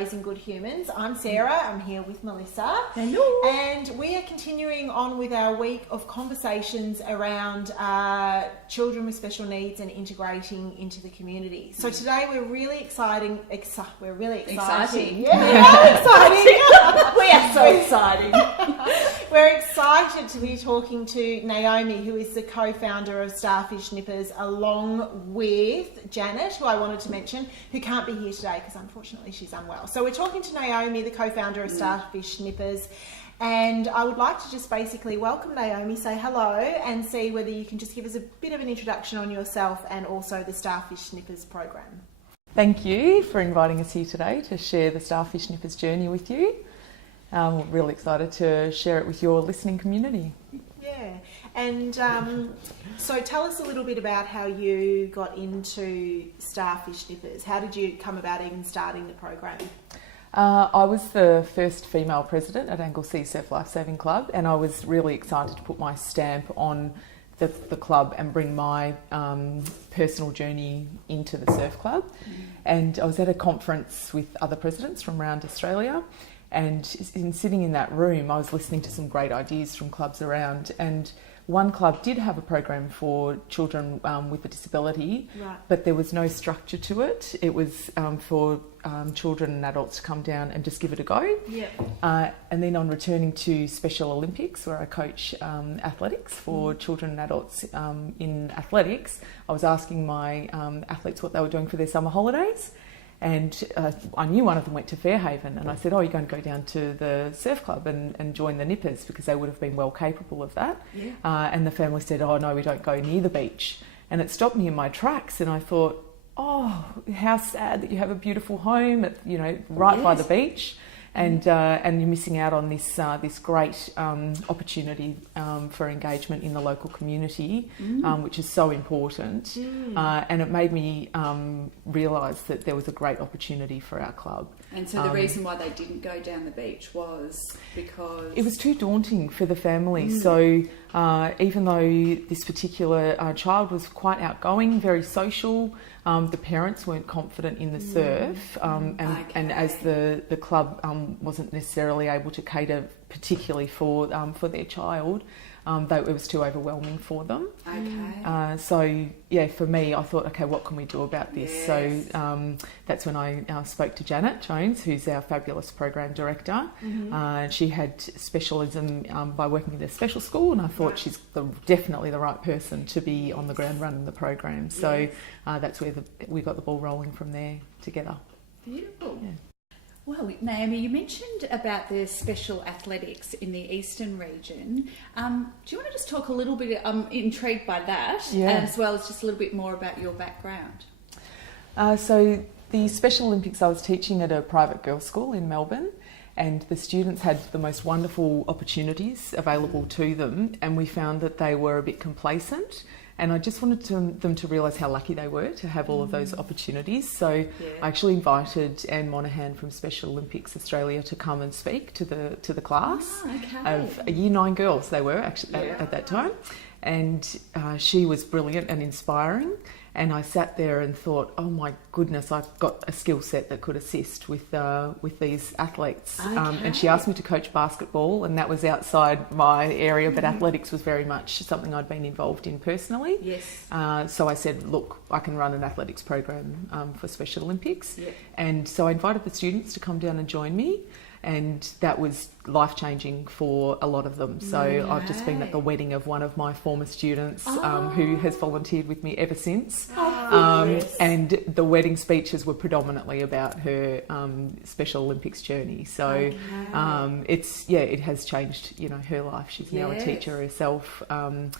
Raising Good Humans. I'm Sarah, I'm here with Melissa. Hello. And we are continuing on with our week of conversations around children with special needs and integrating into the community. So today we're really exciting. We're really exciting. Yeah, we are exciting. We are so exciting. We're excited to be talking to Naomi, who is the co-founder of Starfish Nippers, along with Janet, who I wanted to mention, who can't be here today because unfortunately she's unwell. So we're talking to Naomi, the co-founder of Starfish Nippers, and I would like to just basically welcome Naomi, say hello, and see whether you can just give us a bit of an introduction on yourself and also the Starfish Nippers program. Thank you for inviting us here today to share the Starfish Nippers journey with you. We're really excited to share it with your listening community. Yeah, and so tell us a little bit about how you got into Starfish Nippers. How did you come about even starting the program? I was the first female president at Anglesea Surf Lifesaving Club, and I was really excited to put my stamp on the club and bring my personal journey into the surf club. And I was at a conference with other presidents from around Australia, and in sitting in that room I was listening to some great ideas from clubs around, and one club did have a program for children with a disability, right, but there was no structure to it. It was for children and adults to come down and just give it a go. Yeah. And then on returning to Special Olympics, where I coach athletics for children and adults in athletics, I was asking my athletes what they were doing for their summer holidays. And I knew one of them went to Fairhaven, and I said, oh, you're going to go down to the surf club and join the Nippers, because they would have been well capable of that. Yeah. And the family said, oh, no, we don't go near the beach. And it stopped me in my tracks, and I thought, oh, how sad that you have a beautiful home at, right by the beach, and you're missing out on this great opportunity for engagement in the local community, which is so important. And it made me realise that there was a great opportunity for our club. And so the reason why they didn't go down the beach was because it was too daunting for the family. So even though this particular child was quite outgoing, very social, the parents weren't confident in the surf, and as the club wasn't necessarily able to cater particularly for their child, though it was too overwhelming for them. Okay. So yeah, for me, I thought, okay, what can we do about this? Yes. So that's when I spoke to Janet Jones, who's our fabulous program director. She had specialism by working in a special school, and I thought she's definitely the right person to be on the ground running the program. So that's where we got the ball rolling from there together. Beautiful. Yeah. Well, Naomi, you mentioned about the special athletics in the eastern region. Do you want to just talk a little bit, I'm intrigued by that, as well as just a little bit more about your background? So the Special Olympics, I was teaching at a private girls' school in Melbourne, and the students had the most wonderful opportunities available to them, and we found that they were a bit complacent. And I just wanted them to realise how lucky they were to have all of those opportunities. So I actually invited Anne Monaghan from Special Olympics Australia to come and speak to the class of Year 9 girls. They were actually at that time, and she was brilliant and inspiring. And I sat there and thought, oh my goodness, I've got a skill set that could assist with these athletes. And she asked me to coach basketball, and that was outside my area, but athletics was very much something I'd been involved in personally. Yes. So I said, look, I can run an athletics program for Special Olympics. And so I invited the students to come down and join me. And that was life-changing for a lot of them. So I've just been at the wedding of one of my former students who has volunteered with me ever since. And the wedding speeches were predominantly about her Special Olympics journey. So it has changed, her life. She's now a teacher herself, and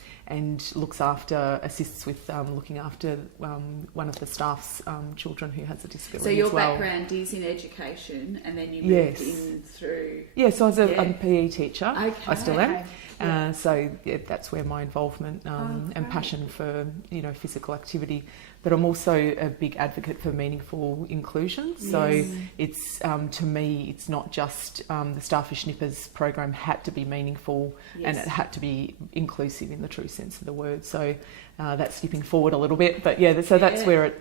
assists with looking after one of the staff's children who has a disability. So your as well. background is in education, and then you moved in through... Yeah, so I was a PE teacher. Okay. I still am. So that's where my involvement and passion for physical activity but I'm also a big advocate for meaningful inclusion. So it's, to me, it's not just the Starfish Nippers program had to be meaningful and it had to be inclusive in the true sense of the word. So that's skipping forward a little bit, but so that's where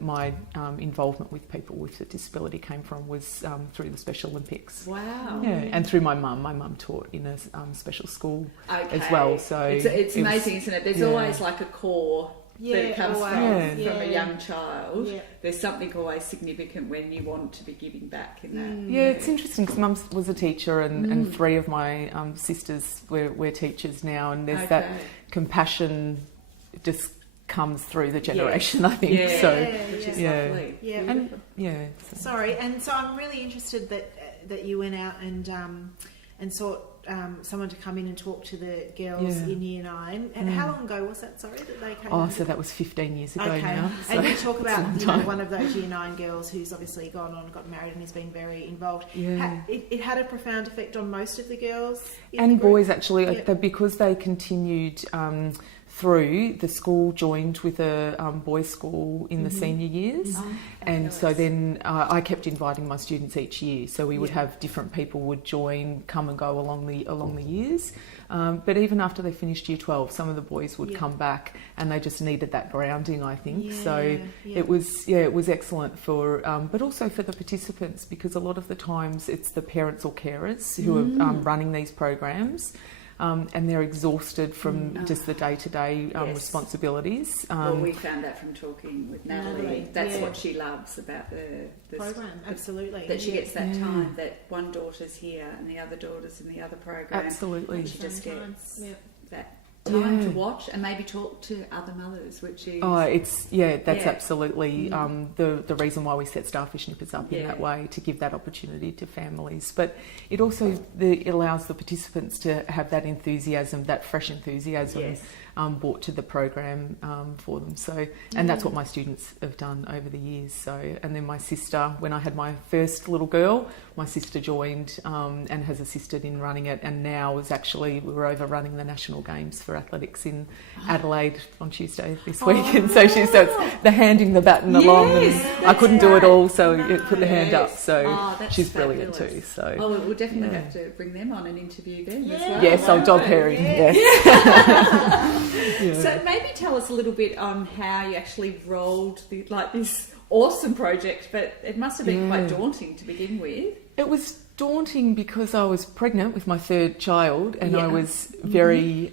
my involvement with people with a disability came from, was through the Special Olympics. Wow. Yeah, and through my mum. My mum taught in a special school as well. So it's amazing, isn't it? There's always like a core that it comes from a young child. Yeah. There's something always significant when you want to be giving back in that. Yeah, it's interesting because Mum was a teacher and 3 of my sisters we're teachers now, and there's that compassion just comes through the generation, I think. Yeah. So, which is lovely. Yeah. And, Sorry, and so I'm really interested that you went out and sought someone to come in and talk to the girls in Year 9. And how long ago was that, sorry, that they came in? So that was 15 years ago now. So and you talk about one of those Year 9 girls who's obviously gone on, got married and has been very involved. Yeah. It had a profound effect on most of the girls and boys, actually, because they continued through, the school joined with a boys' school in the senior years, and so then I kept inviting my students each year. So we would have different people would join, come and go along the years. But even after they finished Year 12, some of the boys would come back, and they just needed that grounding, I think. It was excellent for, but also for the participants, because a lot of the times it's the parents or carers who are running these programs. And they're exhausted from just the day-to-day responsibilities. Well, we found that from talking with Natalie. That's what she loves about the program. Absolutely, that she gets that time that one daughter's here and the other daughter's in the other program. Absolutely, and she just gets that time to watch and maybe talk to other mothers, which is that's absolutely the reason why we set Starfish Nippers up in that way, to give that opportunity to families. But it also it allows the participants to have that enthusiasm, that fresh enthusiasm brought to the program for them. So, and that's what my students have done over the years. So, and then my sister, when I had my first little girl, my sister joined and has assisted in running it, and now we were over running the national games for athletics in Adelaide on Tuesday this week, and so it's the handing the baton along, and I couldn't do it all, so put the hand up. So she's brilliant too. So we'll definitely have to bring them on and interview them as well. Yes, I'll dog herring. Yes. So maybe tell us a little bit on how you actually rolled this awesome project, but it must have been quite daunting to begin with. It was daunting because I was pregnant with my 3rd child, and I was very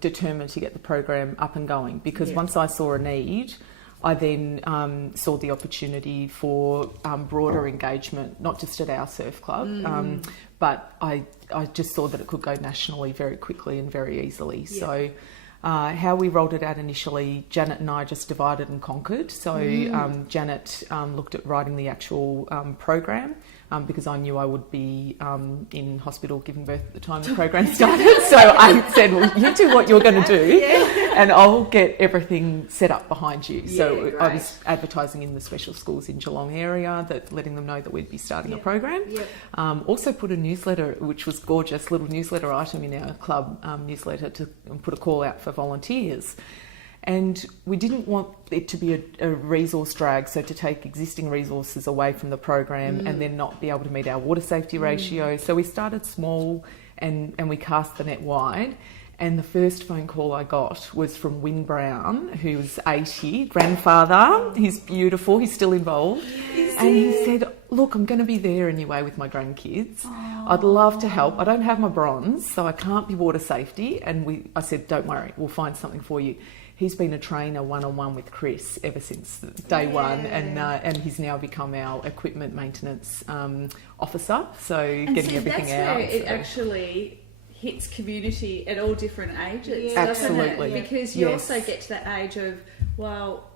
determined to get the program up and going, because once I saw a need, I then saw the opportunity for broader engagement, not just at our surf club, but I just saw that it could go nationally very quickly and very easily. So how we rolled it out initially, Janet and I just divided and conquered. So Janet looked at writing the actual program, because I knew I would be in hospital giving birth at the time the program started. So I said, well, you do what you're going to do and I'll get everything set up behind you. So I was advertising in the special schools in Geelong area, letting them know that we'd be starting a program. Also put a newsletter, which was gorgeous, little newsletter item in our club newsletter, to put a call out for volunteers. And we didn't want it to be a resource drag, so to take existing resources away from the program and then not be able to meet our water safety ratio. So we started small and we cast the net wide. And the first phone call I got was from Wyn Brown, who's 80, grandfather. He's beautiful, he's still involved. And he said, look, I'm going to be there anyway with my grandkids. I'd love to help. I don't have my bronze, so I can't be water safety. And I said, don't worry, we'll find something for you. He's been a trainer one-on-one with Chris ever since day one, and he's now become our equipment maintenance officer, so getting everything out. Where it actually hits community at all different ages, absolutely, doesn't it? Because you also get to that age of, well,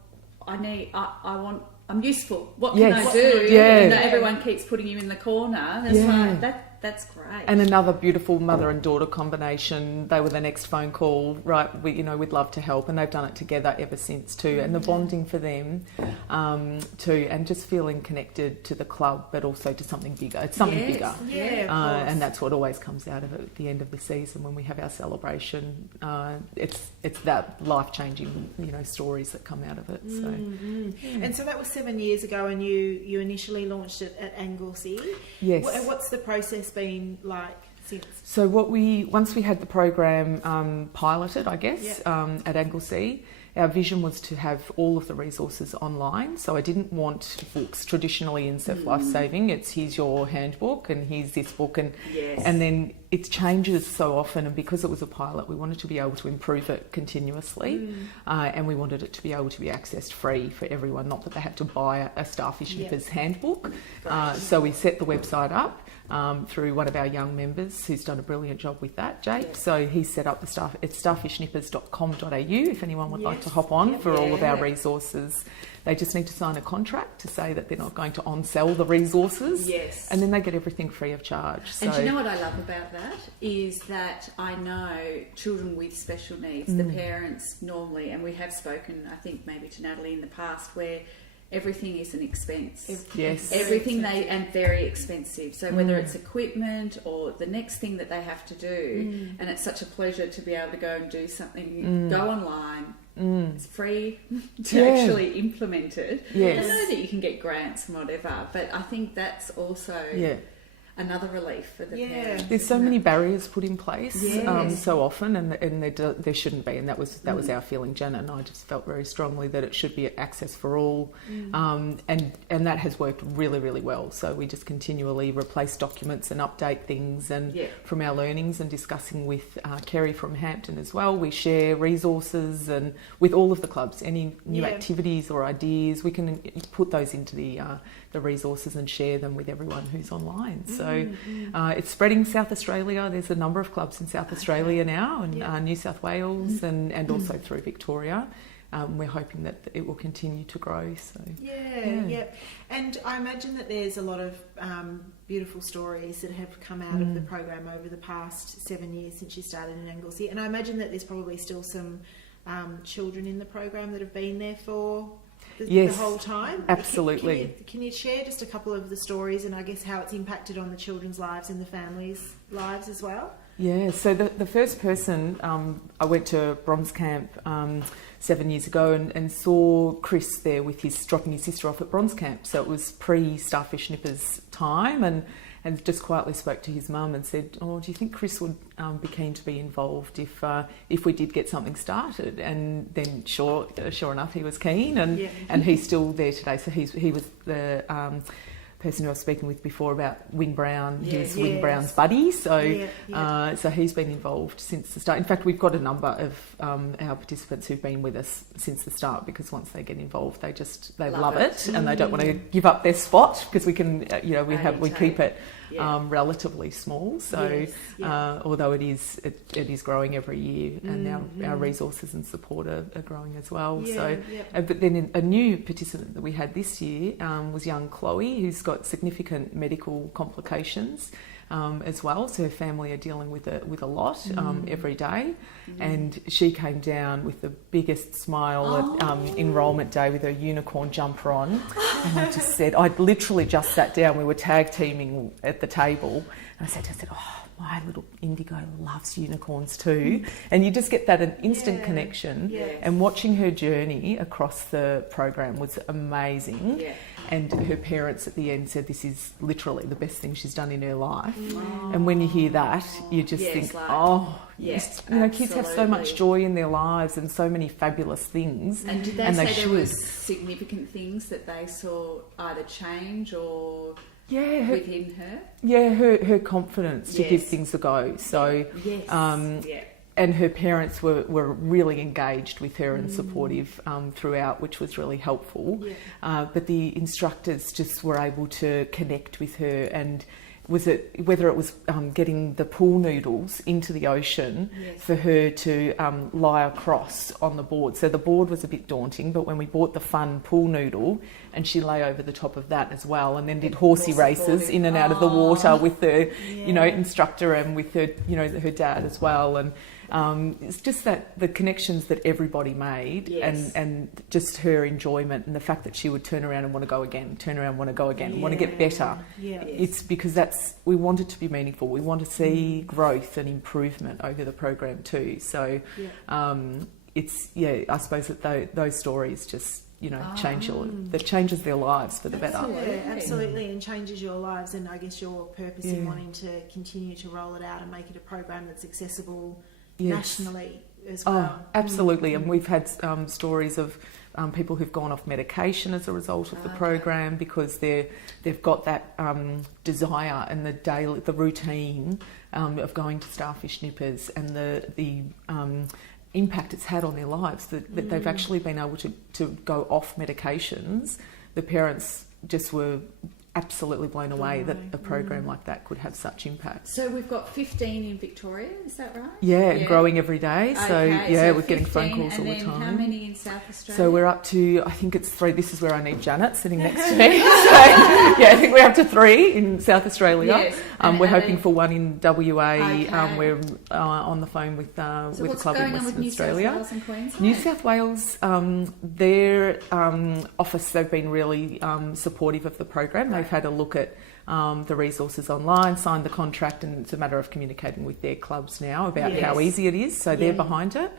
I'm useful. What can I do? And everyone keeps putting you in the corner. That's like That's great. And another beautiful mother and daughter combination. They were the next phone call, right? We'd love to help, and they've done it together ever since too. And the bonding for them too, and just feeling connected to the club, but also to something bigger. It's something bigger, and that's what always comes out of it at the end of the season when we have our celebration. It's that life-changing, stories that come out of it. So, And so that was 7 years ago, and you initially launched it at Anglesey. Yes. What's the process been like since? So once we had the program piloted, I guess, at Anglesey, our vision was to have all of the resources online. So I didn't want books traditionally in surf life saving. It's here's your handbook and here's this book, and then it changes so often. And because it was a pilot, we wanted to be able to improve it continuously, and we wanted it to be able to be accessed free for everyone, not that they had to buy a Starfish Nippers handbook. So we set the website up through one of our young members who's done a brilliant job with that, Jake. So he set up it's starfishnippers.com.au if anyone would like to hop on for all of our resources. They just need to sign a contract to say that they're not going to on-sell the resources. Yes. And then they get everything free of charge. And do you know what I love about that? Is that I know children with special needs, the parents normally, and we have spoken, I think, maybe to Natalie in the past, where everything is an expense. Everything and very expensive. So whether it's equipment or the next thing that they have to do, and it's such a pleasure to be able to go and do something, go online. It's free to actually implement it. Yes. I know that you can get grants and whatever, but I think that's also another relief for the parents. There's so many barriers put in place so often, and there shouldn't be. And that was our feeling. Janet and I just felt very strongly that it should be access for all, and that has worked really, really well. So we just continually replace documents and update things, and from our learnings and discussing with Kerry from Hampton as well, we share resources and with all of the clubs, any new activities or ideas, we can put those into the resources and share them with everyone who's online. So it's spreading South Australia. There's a number of clubs in South Australia now, and New South Wales, and also through Victoria. We're hoping that it will continue to grow. So And I imagine that there's a lot of beautiful stories that have come out of the program over the past 7 years since you started in Anglesey. And I imagine that there's probably still some children in the program that have been there for the whole time. Absolutely. Can you share just a couple of the stories, and I guess how it's impacted on the children's lives and the families' lives as well? Yeah, so the first person, I went to Bronze Camp 7 years ago and saw Chris there with dropping his sister off at Bronze Camp. So it was pre-Starfish Nippers time, and just quietly spoke to his mum and said, "Oh, do you think Chris would be keen to be involved if we did get something started?" And then sure enough, he was keen, and he's still there today. So he was the person who I was speaking with before about Win Brown. He was Win Brown's buddy, so so he's been involved since the start. In fact, we've got a number of our participants who've been with us since the start, because once they get involved, they love it, and they don't want to give up their spot, because we can we keep it relatively small. So although it is growing every year, and our resources and support are growing as well. But then a new participant that we had this year was young Chloe, who's got significant medical complications as well. So her family are dealing with a lot every day, and she came down with the biggest smile at enrolment day with her unicorn jumper on, and I just said, I'd literally just sat down, we were tag teaming at the table, and I said, "Oh, my little Indigo loves unicorns too." And you just get that an instant connection. And watching her journey across the program was amazing. And her parents at the end said this is literally the best thing she's done in her life. And when you hear that, you just think, kids have so much joy in their lives and so many fabulous things. And did they say there was significant things that they saw either change or within her? Yeah, her confidence to give things a go. So, and her parents were really engaged with her and supportive throughout, which was really helpful. But the instructors just were able to connect with her, and whether it was getting the pool noodles into the ocean for her to lie across on the board. So the board was a bit daunting, but when we bought the fun pool noodle, and she lay over the top of that as well, and then did horsey races in and out of the water with the instructor and with her her dad as well. And it's just that the connections that everybody made, and just her enjoyment, and the fact that she would turn around and want to go again, want to get better. It's because we want it to be meaningful. We want to see growth and improvement over the program too. So I suppose that those stories just that changes their lives for the better. Yeah, absolutely, and changes your lives, and I guess your purpose in wanting to continue to roll it out and make it a program that's accessible nationally as well. Oh, absolutely, and we've had stories of people who've gone off medication as a result of the program because they've got that desire and the routine of going to Starfish Nippers, and the impact it's had on their lives, that they've actually been able to go off medications. The parents just were absolutely blown away that a program like that could have such impact. So we've got 15 in Victoria, is that right? Yeah, and growing every day. So so we're getting phone calls all the then time. How many in South Australia? So we're up to, I think it's 3. This is where I need Janet sitting next to me. So I think we're up to 3 in South Australia. Yes. We're hoping for 1 in WA. We're on the phone with a club in Western Australia. South Wales and Queensland? New South Wales, their office, they've been really supportive of the program. They've had a look at the resources online, signed the contract, and it's a matter of communicating with their clubs now about how easy it is. So they're behind it.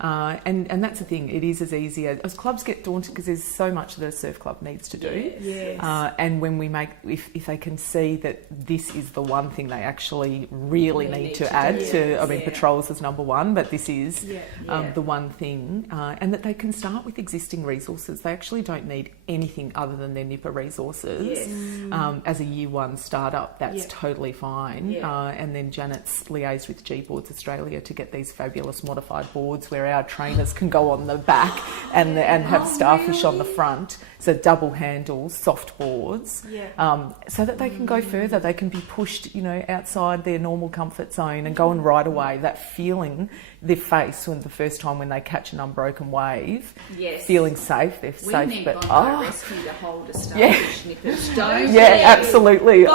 And that's the thing, it is as easy as clubs get daunted because there's so much that a surf club needs to do. And when we if they can see that this is the one thing they actually really need to add to, I mean, patrols is number 1, but this is the one thing, and that they can start with existing resources. They actually don't need anything other than their nipper resources. As a year 1 startup, that's totally fine. And then Janet's liaised with G Boards Australia to get these fabulous modified boards where our trainers can go on the back and have starfish on the front. So double handles, soft boards, so that they can go further. They can be pushed, outside their normal comfort zone and go and ride away. That feeling they face when the first time when they catch an unbroken wave, feeling safe. They're safe, need but Bondi Rescue to hold a Starfish Nippers, don't we? Absolutely. We've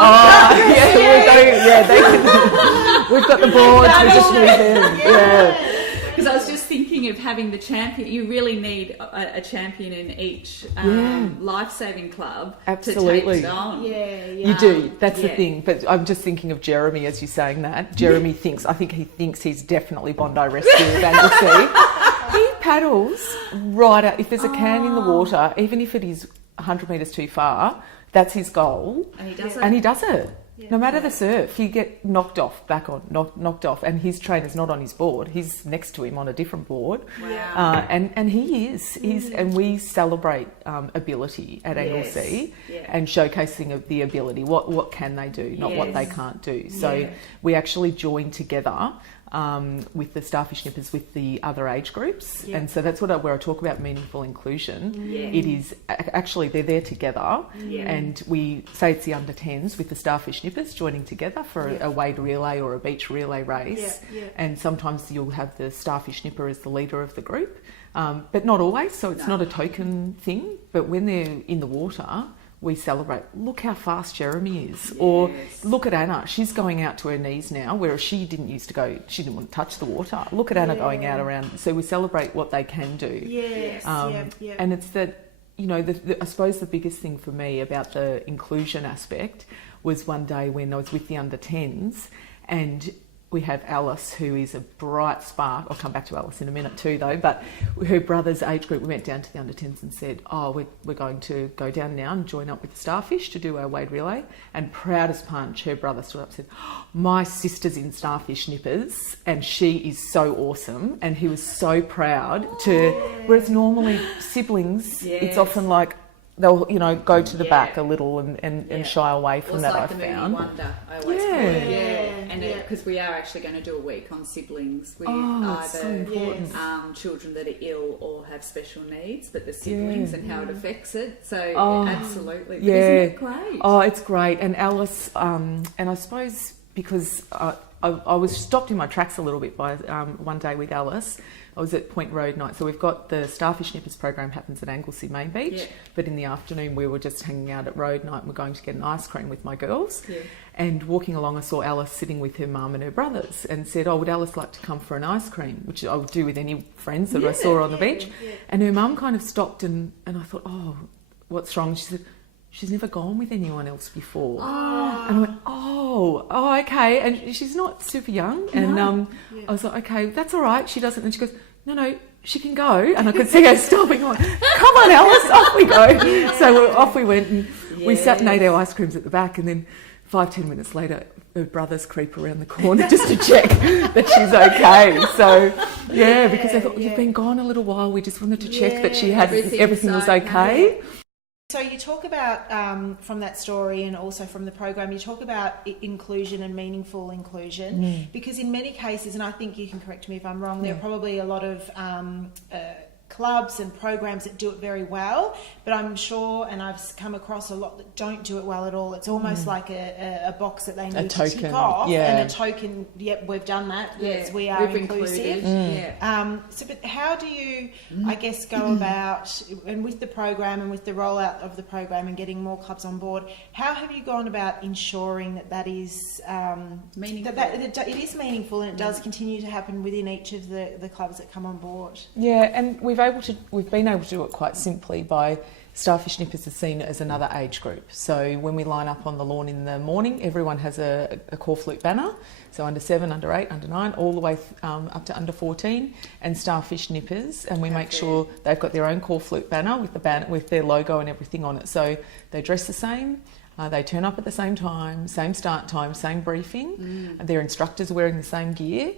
got the boards. We just need them. Because I was just thinking of having the champion. You really need a champion in each life-saving club to take it on. You do. That's the thing. But I'm just thinking of Jeremy as you're saying that. Jeremy I think he thinks he's definitely Bondi Rescue with Anglesey. He paddles right out. If there's a can in the water, even if it is 100 metres too far, that's his goal. And he does it. No matter the surf, you get knocked off, knocked off, and his trainer's not on his board. He's next to him on a different board. Wow. And he is. And we celebrate ability at Anglesey and showcasing of the ability. What can they do, not what they can't do. So we actually join together with the Starfish Nippers with the other age groups, and so that's where I talk about meaningful inclusion. It is actually they're there together, and we say it's the under 10s with the Starfish Nippers joining together for a wade relay or a beach relay race, and sometimes you'll have the Starfish Nipper as the leader of the group, but not always. So it's not a token thing, but when they're in the water, we celebrate, look how fast Jeremy is. Or look at Anna, she's going out to her knees now, whereas she didn't used to go, she didn't want to touch the water. Look at Anna going out around. So we celebrate what they can do. And it's that, I suppose the biggest thing for me about the inclusion aspect was one day when I was with the under 10s, and we have Alice, who is a bright spark. I'll come back to Alice in a minute too, though. But her brother's age group, we went down to the under 10s and said, we're going to go down now and join up with the Starfish to do our wade relay. And proud as punch, her brother stood up and said, my sister's in Starfish Nippers and she is so awesome. And he was so proud whereas normally siblings, it's often like, they'll go to the back a little and shy away from that. Like I the found. movie Wonder, I always call it. And because we are actually going to do a week on siblings with either children that are ill or have special needs, but the siblings and how it affects it. So absolutely, but isn't it great? Oh, it's great. And Alice, and I suppose because I was stopped in my tracks a little bit by one day with Alice. I was at Point Road night. So we've got the Starfish Nippers program happens at Anglesey Main Beach, but in the afternoon we were just hanging out at Road night and we're going to get an ice cream with my girls. Yeah. And walking along, I saw Alice sitting with her mum and her brothers and said, would Alice like to come for an ice cream? Which I would do with any friends that I saw on the beach. Yeah. And her mum kind of stopped and I thought, what's wrong? She said, she's never gone with anyone else before. Oh. And I went, okay. And she's not super young. And I was like, okay, that's all right. She doesn't. And she goes, no, she can go. And I could see her stopping. I'm like, come on, Alice, off we go. Yeah. So off we went and we sat and ate our ice creams at the back. And then 5-10 minutes later, her brothers creep around the corner just to check that she's okay. So, because they thought, you've been gone a little while. We just wanted to check that she had everything was okay. So you talk about, from that story and also from the program, you talk about inclusion and meaningful inclusion, because in many cases, and I think you can correct me if I'm wrong, there are probably a lot of clubs and programs that do it very well, but I'm sure, and I've come across a lot that don't do it well at all. It's almost like a box that they need to tick off, and a token, we've done that, yes, we are inclusive. But how do you, I guess, go about, and with the program and with the rollout of the program and getting more clubs on board, how have you gone about ensuring that is meaningful? That it is meaningful and it does continue to happen within each of the clubs that come on board? Yeah, and we've been able to do it quite simply by Starfish Nippers is seen as another age group. So when we line up on the lawn in the morning, everyone has a core flute banner. So under 7, under 8, under 9, all the way up to under 14, and Starfish Nippers. And we make sure they've got their own core flute banner with their logo and everything on it. So they dress the same. They turn up at the same time, same start time, same briefing. Their instructors are wearing the same gear.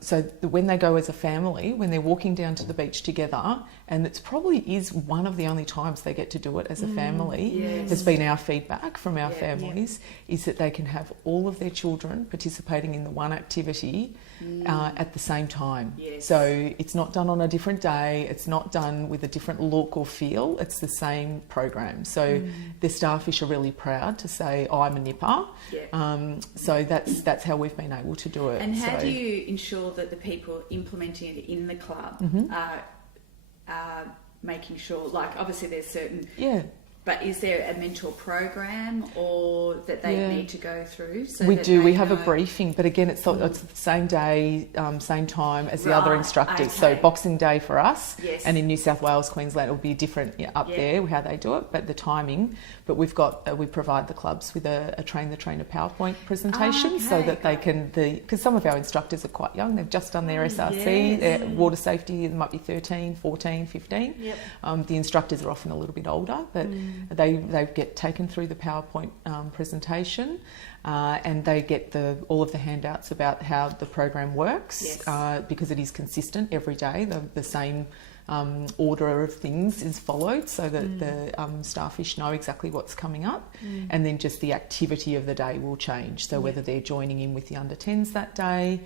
So when they go as a family, when they're walking down to the beach together, and it's probably is one of the only times they get to do it as a family, has been our feedback from our families, is that they can have all of their children participating in the one activity at the same time. So it's not done on a different day, it's not done with a different look or feel, it's the same program. So the Starfish are really proud to say, I'm a nipper. So that's how we've been able to do it. And how do you ensure that the people implementing it in the club are making sure, like obviously there's certain... But is there a mentor program or that they need to go through? So we do. We have a briefing, but again, it's the same day, same time as the other instructors. Okay. So Boxing Day for us, and in New South Wales, Queensland, it will be different up there how they do it, but the timing. But we've got we provide the clubs with a Train the Trainer PowerPoint presentation so that they can because some of our instructors are quite young. They've just done their SRC, their water safety. It might be 13, 14, 15. The instructors are often a little bit older, but they get taken through the PowerPoint presentation and they get all of the handouts about how the program works because it is consistent every day. The same order of things is followed so that the starfish know exactly what's coming up, and then just the activity of the day will change. So whether they're joining in with the under 10s that day,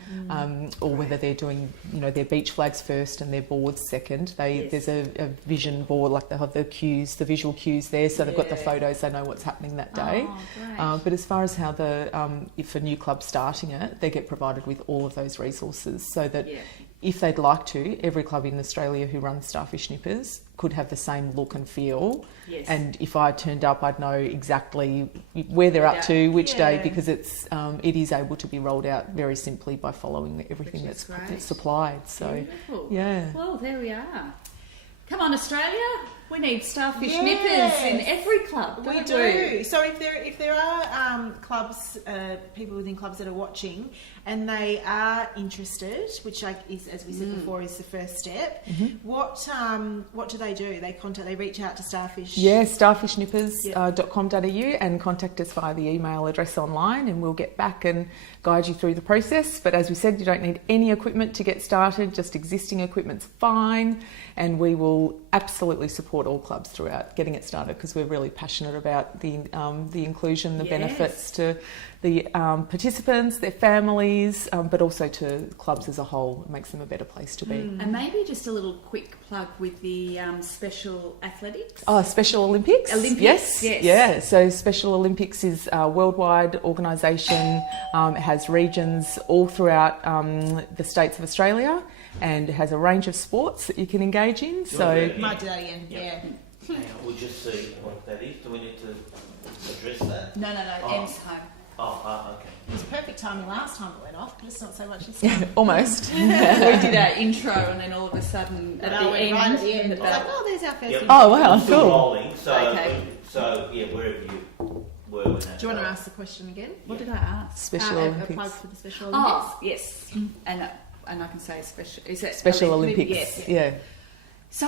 or whether they're doing their beach flags first and their boards second. There's a vision board, like they have the cues, the visual cues there, so they've got the photos, they know what's happening that day. But as far as how if a new club starting it, they get provided with all of those resources so that if they'd like to, every club in Australia who runs Starfish Nippers could have the same look and feel. And if I turned up, I'd know exactly where they're up to, which day, because it is able to be rolled out very simply by following everything that's supplied. So, Well, there we are. Come on, Australia. We need Starfish Nippers in every club. We do. So if there are clubs, people within clubs that are watching, and they are interested, which is, as we said before, is the first step. What do they do? They reach out to Starfish. starfishnippers.com.au and contact us via the email address online, and we'll get back and guide you through the process. But as we said, you don't need any equipment to get started. Just existing equipment's fine, and we will absolutely support support all clubs throughout getting it started because we're really passionate about the inclusion, the benefits to the participants, their families, but also to clubs as a whole. It makes them a better place to be. And maybe just a little quick plug with the Special Athletics. Oh, Special Olympics? Yes. Yeah, so Special Olympics is a worldwide organisation. It has regions all throughout the states of Australia, and it has a range of sports that you can engage in. So, Mudillion, yeah. Hang on, we'll just see what that is. Do we need to address that? No, Em's home. Okay. It was perfect timing last time it went off, but it's not so much this time. almost. We did our intro, and then all of a sudden at the end, right at the end, the it's like, bell. oh, there's our first Yep. interview. Oh, wow, We're still cool. rolling, so, Okay. so yeah, wherever you were when that. Do you want to ask the question again? What did I ask? Special A Olympics. plug for the Special Olympics. Oh, yes, and I can say special. Is it Special Olympics, Yes. yeah. So,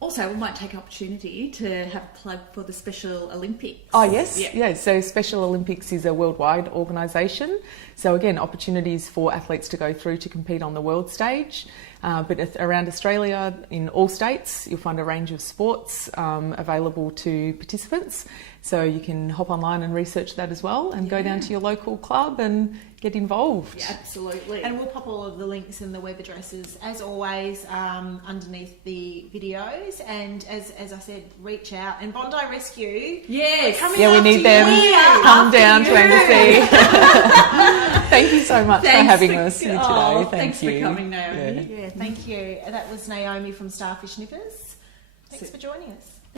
also, we might take opportunity to have a plug for the Special Olympics. Oh, yes. Yep. Yeah. So Special Olympics is a worldwide organisation. So again, opportunities for athletes to go through to compete on the world stage. But around Australia, in all states, you'll find a range of sports available to participants. So you can hop online and research that as well and go down to your local club and get involved. Yeah, absolutely. And we'll pop all of the links and the web addresses, as always, underneath the videos. And as I said, reach out. And Bondi Rescue, yes. coming Yeah, we after need them. you. Come down to Anglesey. Thank you so much for having us here today. Oh, Thank thanks you. for coming, Naomi. Yeah. Yeah, thank you. That was Naomi from Starfish Nippers. Thanks for joining us.